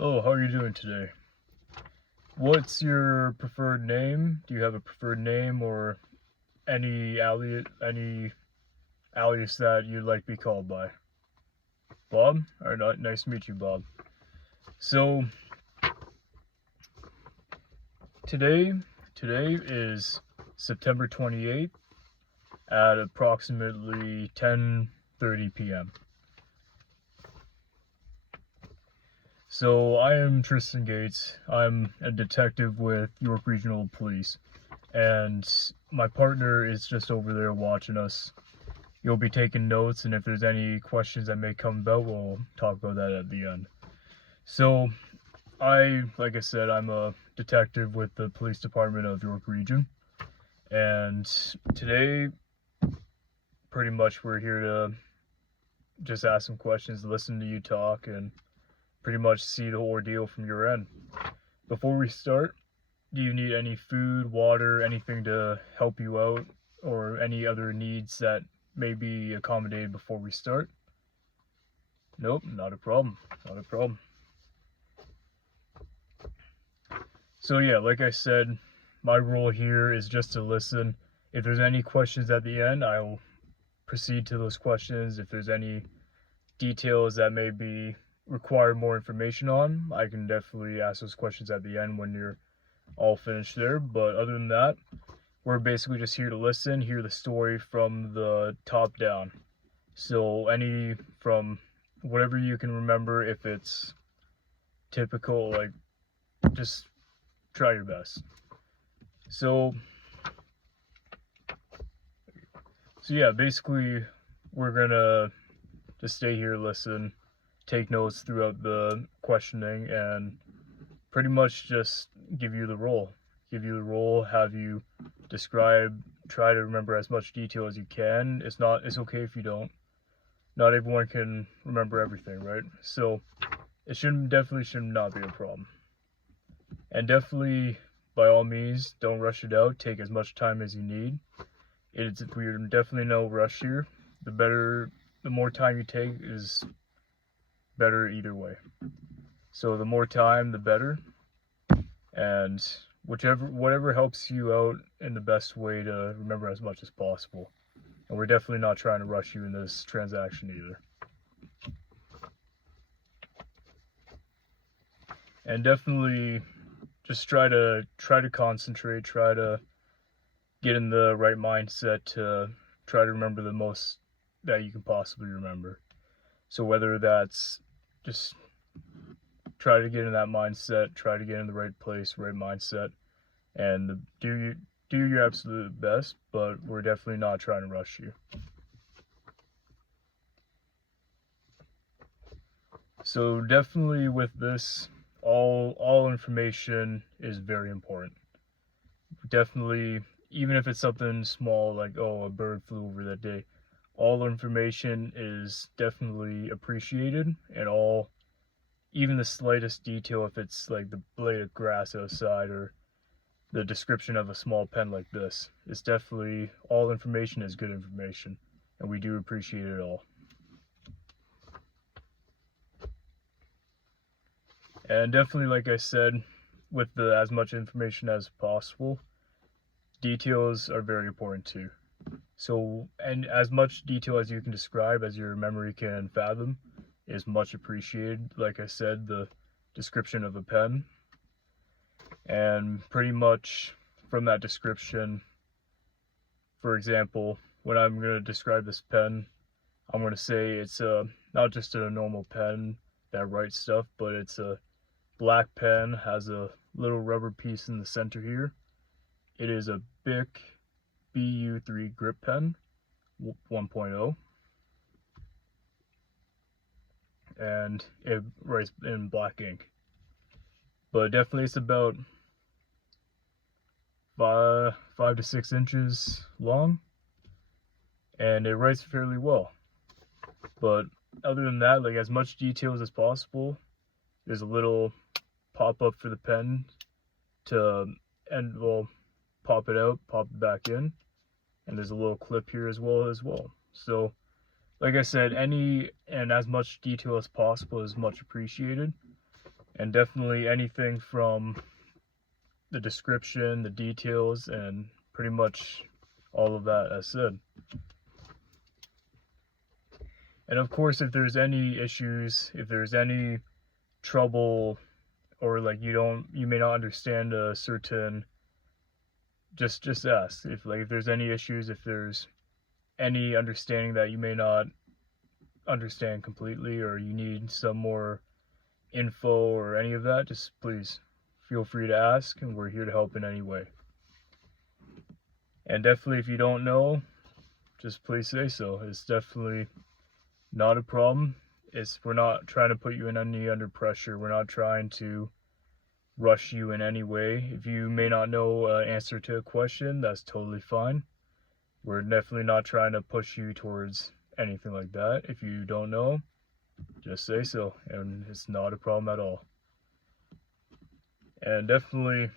Oh, how are you doing today? What's your preferred name? Do you have a preferred name or any alias that you'd like to be called by? Bob? Or not? Nice to meet you, Bob. So today, today is September 28th at approximately 10:30 p.m. So I am Tristan Gates. I'm a detective with York Regional Police, and my partner is just over there watching us. You'll be taking notes, and if there's any questions that may come about, we'll talk about that at the end. So, like I said, I'm a detective with the Police Department of York Region, and today, pretty much, we're here to just ask some questions, listen to you talk, and pretty much see the ordeal from your end. Before we start, do you need any food, water, anything to help you out, or any other needs that may be accommodated before we start? Nope, not a problem. Not a problem. So yeah, like I said, my role here is just to listen. If there's any questions at the end, I'll proceed to those questions. If there's any details that may be require more information on, I can definitely ask those questions at the end when you're all finished there. But other than that, we're basically just here to listen, hear the story from the top down. So from whatever you can remember, if it's typical, like, just try your best. So yeah, basically we're gonna just stay here, listen, take notes throughout the questioning, and pretty much just give you the role. Have you describe, try to remember as much detail as you can. It's okay if you don't. Not everyone can remember everything, right? So it definitely should not be a problem. And definitely, by all means, don't rush it out. Take as much time as you need. We're definitely no rush here. The more time you take is better either way. So the more time, the better. And whatever helps you out in the best way to remember as much as possible. And we're definitely not trying to rush you in this transaction either. And definitely just try to concentrate, try to get in the right mindset to try to remember the most that you can possibly remember. So whether that's just try to get in that mindset, try to get in the right place, right mindset, and do your absolute best, but we're definitely not trying to rush you. So definitely with this, all information is very important. Definitely, even if it's something small like, oh, a bird flew over that day, all information is definitely appreciated, and even the slightest detail, if it's like the blade of grass outside or the description of a small pen like this, it's definitely, all information is good information, and we do appreciate it all. And definitely, like I said, with as much information as possible, details are very important too. So, and as much detail as you can describe, as your memory can fathom, is much appreciated. Like I said, the description of a pen, and pretty much from that description, for example, when I'm going to describe this pen, I'm going to say it's not just a normal pen that writes stuff, but it's a black pen, has a little rubber piece in the center here. It is a Bic BU3 grip pen 1.0, and it writes in black ink. But definitely it's about 5 to 6 inches long, and it writes fairly well. But other than that, like, as much details as possible. There's a little pop-up for the pen to, and we'll pop it out, pop it back in, and there's a little clip here as well. So like I said, and as much detail as possible is much appreciated. And definitely anything from the description, the details, and pretty much all of that as said. And of course, if there's any issues, if there's any trouble, or like you may not understand a certain, just ask. If there's any issues, if there's any understanding that you may not understand completely, or you need some more info or any of that, just please feel free to ask, and we're here to help in any way. And definitely, if you don't know, just please say so. It's definitely not a problem. We're not trying to put you in any under pressure. We're not trying to rush you in any way. If you may not know an answer to a question, that's totally fine. We're definitely not trying to push you towards anything like that. If you don't know, just say so, and it's not a problem at all. And definitely,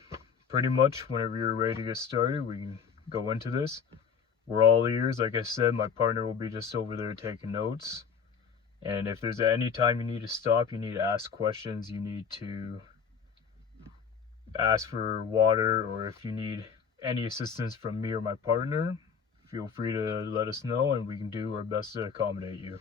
pretty much whenever you're ready to get started, we can go into this. We're all ears. Like I said, my partner will be just over there taking notes. And if there's any time you need to stop, you need to ask questions, you need to ask for water, or if you need any assistance from me or my partner, feel free to let us know, and we can do our best to accommodate you.